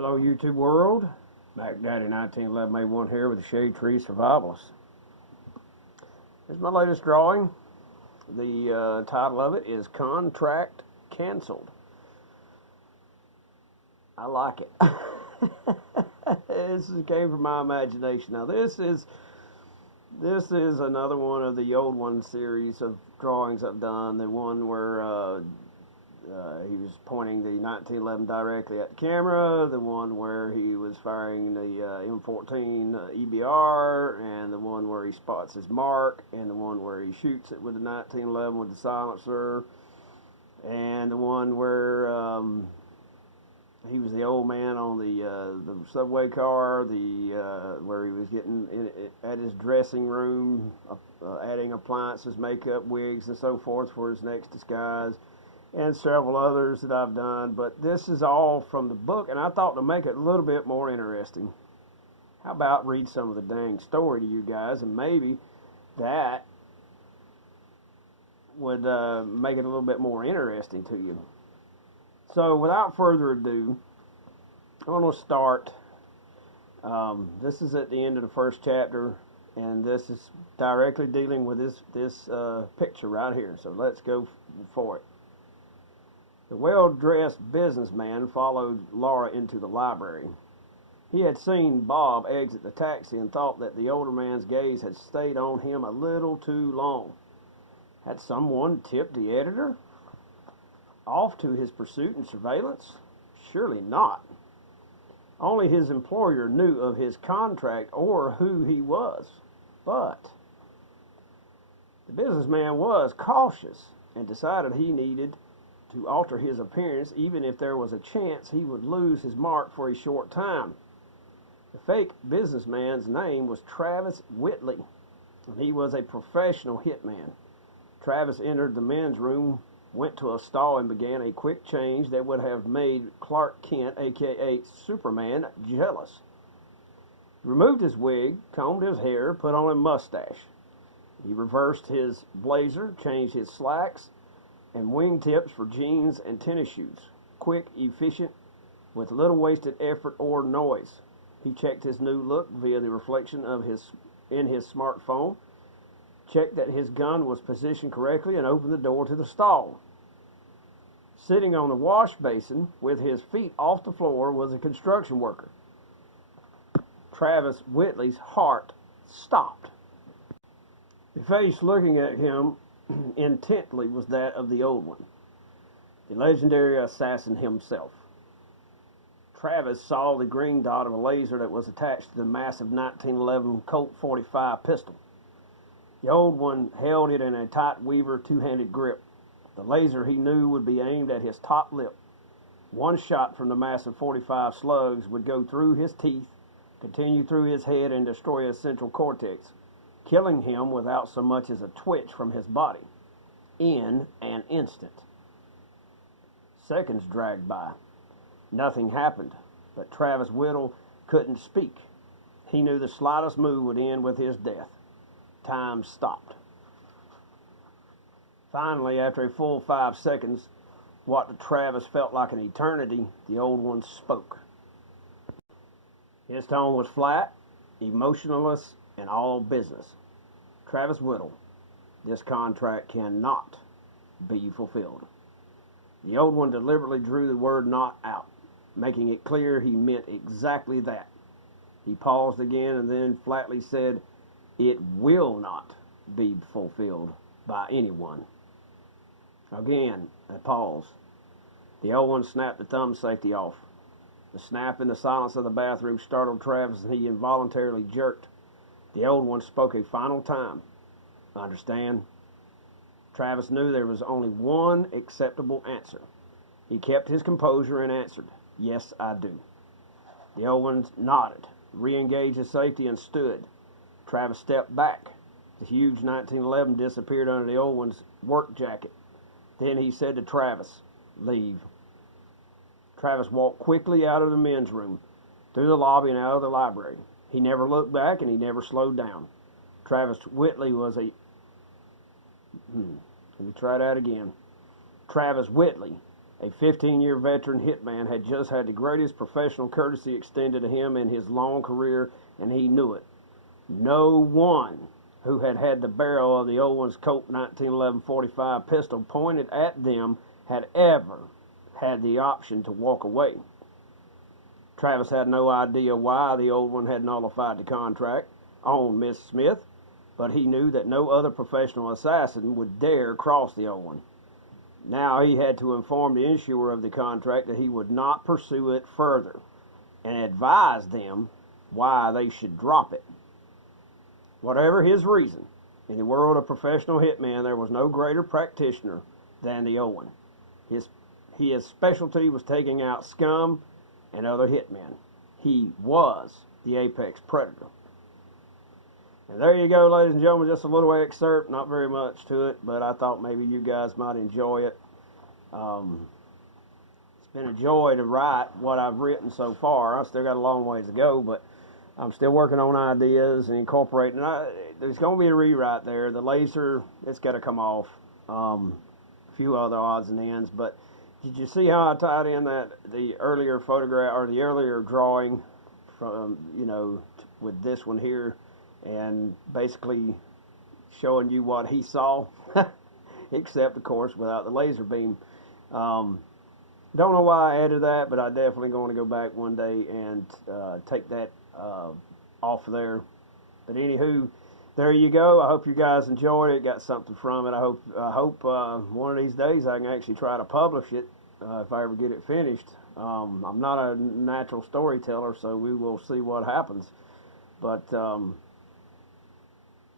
Hello YouTube world, Mac Daddy 1911A1 here with the Shade Tree Survivalist. Here's my latest drawing. The title of it is Contract Cancelled. I like it. This came from my imagination. Now this is another one of the old one series of drawings I've done. The one where he was pointing the 1911 directly at the camera, the one where he was firing the M14 EBR, and the one where he spots his mark, and the one where he shoots it with the 1911 with the silencer, and the one where he was the old man on the subway car, where he was getting at his dressing room, adding appliances, makeup, wigs, and so forth for his next disguise, and several others that I've done. But this is all from the book, and I thought to make it a little bit more interesting, how about read some of the dang story to you guys, and maybe that would make it a little bit more interesting to you. So without further ado, I'm going to start. This is at the end of the first chapter, and this is directly dealing with this picture right here. So let's go for it. The well-dressed businessman followed Laura into the library. He had seen Bob exit the taxi and thought that the older man's gaze had stayed on him a little too long. Had someone tipped the editor off to his pursuit and surveillance? Surely not. Only his employer knew of his contract or who he was. But the businessman was cautious and decided he needed to alter his appearance, even if there was a chance he would lose his mark for a short time. The fake businessman's name was Travis Whitley, and he was a professional hitman. Travis entered the men's room, went to a stall, and began a quick change that would have made Clark Kent, aka Superman, jealous. He removed his wig, combed his hair, put on a mustache. He reversed his blazer, changed his slacks and wingtips for jeans and tennis shoes. Quick, efficient, with little wasted effort or noise. He checked his new look via the reflection of in his smartphone, checked that his gun was positioned correctly, and opened the door to the stall. Sitting on the wash basin with his feet off the floor was a construction worker. Travis Whitley's heart stopped. The face looking at him intently was that of the old one, the legendary assassin himself. Travis saw the green dot of a laser that was attached to the massive 1911 Colt 45 pistol. The old one held it in a tight Weaver two-handed grip. The laser, he knew, would be aimed at his top lip. One shot from the massive 45 slugs would go through his teeth, continue through his head, and destroy his central cortex, killing him without so much as a twitch from his body, in an instant. Seconds dragged by. Nothing happened, but Travis Whittle couldn't speak. He knew the slightest move would end with his death. Time stopped. Finally, after a full 5 seconds, what to Travis felt like an eternity, the old one spoke. His tone was flat, emotionless, and all business. Travis Whittle, this contract cannot be fulfilled. The old one deliberately drew the word "not" out, making it clear he meant exactly that. He paused again and then flatly said, "It will not be fulfilled by anyone." Again, a pause. The old one snapped the thumb safety off. The snap in the silence of the bathroom startled Travis, and he involuntarily jerked. The old one spoke a final time. Understand? Travis knew there was only one acceptable answer. He kept his composure and answered, "Yes, I do." The old one nodded, re-engaged his safety, and stood. Travis stepped back. The huge 1911 disappeared under the old one's work jacket. Then he said to Travis, "Leave." Travis walked quickly out of the men's room, through the lobby and out of the library. He never looked back, and he never slowed down. Travis Whitley was a... Let me try that again. Travis Whitley, A 15-year veteran hitman had just had the greatest professional courtesy extended to him in his long career, and he knew it. No one who had had the barrel of the old one's Colt 1911 .45 pistol pointed at them had ever had the option to walk away. Travis had no idea why the old one had nullified the contract on Miss Smith, but he knew that no other professional assassin would dare cross the old one. Now he had to inform the insurer of the contract that he would not pursue it further, and advise them why they should drop it. Whatever his reason, in the world of professional hitmen, there was no greater practitioner than the old one. His specialty was taking out scum and other hitmen. He was the apex predator. And there you go, ladies and gentlemen, just a little excerpt, not very much to it, but I thought maybe you guys might enjoy it. It's been a joy to write what I've written so far. I still got a long ways to go, but I'm still working on ideas and incorporating. There's going to be a rewrite there. The laser, it's got to come off. A few other odds and ends, but did you see how I tied in the earlier photograph or the earlier drawing from, with this one here, and basically showing you what he saw, except of course without the laser beam. Don't know why I added that, but I definitely going to go back one day and take that off of there. But anywho, there you go. I hope you guys enjoyed it, got something from it. I hope one of these days I can actually try to publish it if I ever get it finished. I'm not a natural storyteller, so we will see what happens. But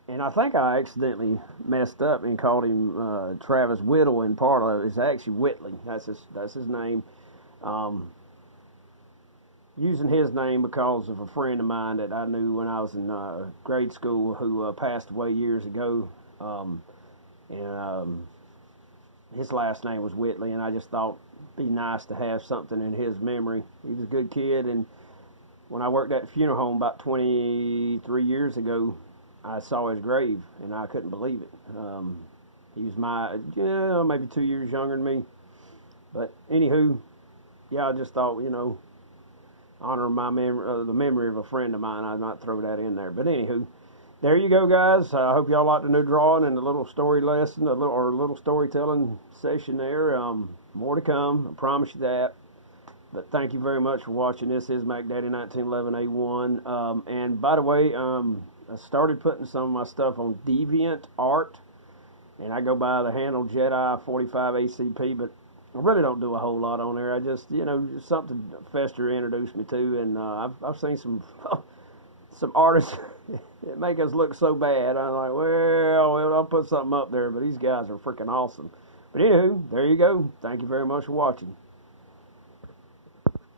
and I think I accidentally messed up and called him Travis Whittle in part of it. It's actually Whitley. That's his name. Using his name because of a friend of mine that I knew when I was in grade school who passed away years ago. His last name was Whitley, and I just thought it'd be nice to have something in his memory. He was a good kid, and when I worked at the funeral home about 23 years ago, I saw his grave, and I couldn't believe it. He was maybe 2 years younger than me. But anywho, yeah, I just thought, honor my the memory of a friend of mine, I might throw that in there. But anywho, there you go, guys. I hope y'all like the new drawing and the little story lesson, a little storytelling session there. More to come, I promise you that. But thank you very much for watching. This is MacDaddy 1911A1. And by the way, I started putting some of my stuff on DeviantArt, and I go by the handle Jedi 45 ACP, but I really don't do a whole lot on there. I just, something Fester introduced me to, and I've seen some artists that make us look so bad. I'm like, well, I'll put something up there, but these guys are freaking awesome. But anywho, there you go. Thank you very much for watching.